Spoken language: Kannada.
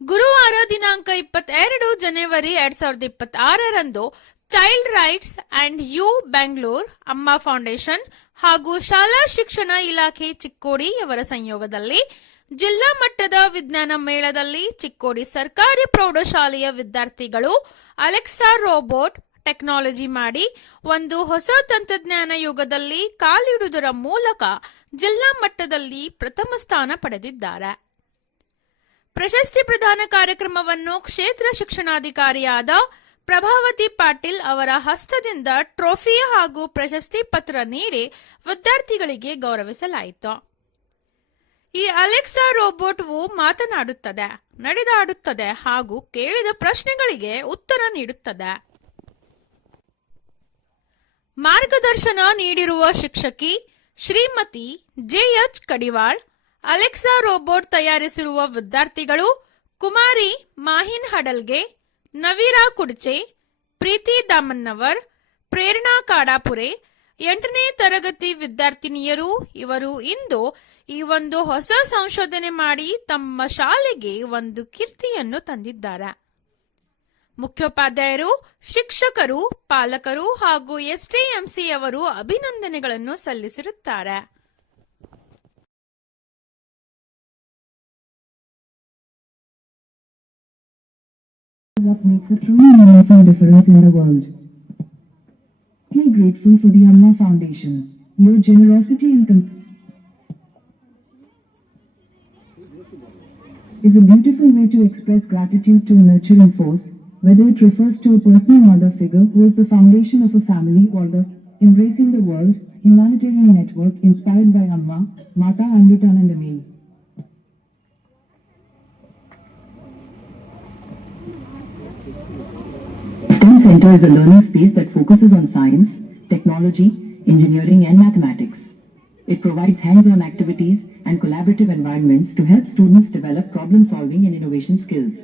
ಗುರುವಾರ ದಿನಾಂಕ ಇಪ್ಪತ್ತೆರಡು ಜನವರಿ ಎರಡ್ ಸಾವಿರದ ಇಪ್ಪತ್ತಾರರಂದು child rights and you Bengaluru Amma foundation ಹಾಗೂ ಶಾಲಾ ಶಿಕ್ಷಣ ಇಲಾಖೆ ಚಿಕ್ಕೋಡಿ ಅವರ ಸಂಯೋಗದಲ್ಲಿ ಜಿಲ್ಲಾ ಮಟ್ಟದ ವಿಜ್ಞಾನ ಮೇಳದಲ್ಲಿ ಚಿಕ್ಕೋಡಿ ಸರ್ಕಾರಿ ಪ್ರೌಢಶಾಲೆಯ ವಿದ್ಯಾರ್ಥಿಗಳು ಅಲೆಕ್ಸಾ ರೋಬೋಟ್ ಟೆಕ್ನಾಲಜಿ ಮಾಡಿ ಒಂದು ಹೊಸ ತಂತ್ರಜ್ಞಾನ ಯುಗದಲ್ಲಿ ಕಾಲಿಡುವುದರ ಮೂಲಕ ಜಿಲ್ಲಾ ಮಟ್ಟದಲ್ಲಿ ಪ್ರಥಮ ಸ್ಥಾನ ಪಡೆದಿದ್ದಾರೆ. ಪ್ರಶಸ್ತಿ ಪ್ರದಾನ ಕಾರ್ಯಕ್ರಮವನ್ನು ಕ್ಷೇತ್ರ ಶಿಕ್ಷಣಾಧಿಕಾರಿಯಾದ ಪ್ರಭಾವತಿ ಪಾಟೀಲ್ ಅವರ ಹಸ್ತದಿಂದ ಟ್ರೋಫಿ ಹಾಗೂ ಪ್ರಶಸ್ತಿ ಪತ್ರ ನೀಡಿ ವಿದ್ಯಾರ್ಥಿಗಳಿಗೆ ಗೌರವಿಸಲಾಯಿತು. ಈ ಅಲೆಕ್ಸಾ ರೋಬೋಟ್ವು ಮಾತನಾಡುತ್ತದೆ, ನಡೆದಾಡುತ್ತದೆ ಹಾಗೂ ಕೇಳಿದ ಪ್ರಶ್ನೆಗಳಿಗೆ ಉತ್ತರ ನೀಡುತ್ತದೆ. ಮಾರ್ಗದರ್ಶನ ನೀಡಿರುವ ಶಿಕ್ಷಕಿ Shrimati JH Kadiwal Alexa robot ತಯಾರಿಸಿರುವ ವಿದ್ಯಾರ್ಥಿಗಳು ಕುಮಾರಿ ಮಾಹಿನ್ ಹಡಲ್ಗೆ, ನವೀರಾ ಕುಡ್ಚೆ, ಪ್ರೀತಿ ದಾಮನ್ನವರ್ ಪ್ರೇರಣಾ ಕಾಡಾಪುರೆ, ಎಂಟನೇ ತರಗತಿ ವಿದ್ಯಾರ್ಥಿನಿಯರು ಇವರು ಇಂದು ಈ ಒಂದು ಹೊಸ ಸಂಶೋಧನೆ ಮಾಡಿ ತಮ್ಮ ಶಾಲೆಗೆ ಒಂದು ಕೀರ್ತಿಯನ್ನು ತಂದಿದ್ದಾರೆ. ಮುಖ್ಯೋಪಾಧ್ಯಾಯರು, ಶಿಕ್ಷಕರು, ಪಾಲಕರು ಹಾಗೂ ಎಸ್ಟಿಎಂಸಿ ಅವರು ಅಭಿನಂದನೆಗಳನ್ನು ಸಲ್ಲಿಸಿರುತ್ತಾರೆ. What makes a truly meaningful difference in the world. Feel grateful for the Amma Foundation. Your generosity and is a beautiful way to express gratitude to a nurturing force, whether it refers to a personal mother figure who is the foundation of a family or the Embracing the World humanitarian network inspired by Amma, Mata Amritanandamini. STEM Center is a learning space that focuses on science, technology, engineering, and mathematics. It provides hands-on activities and collaborative environments to help students develop problem-solving and innovation skills.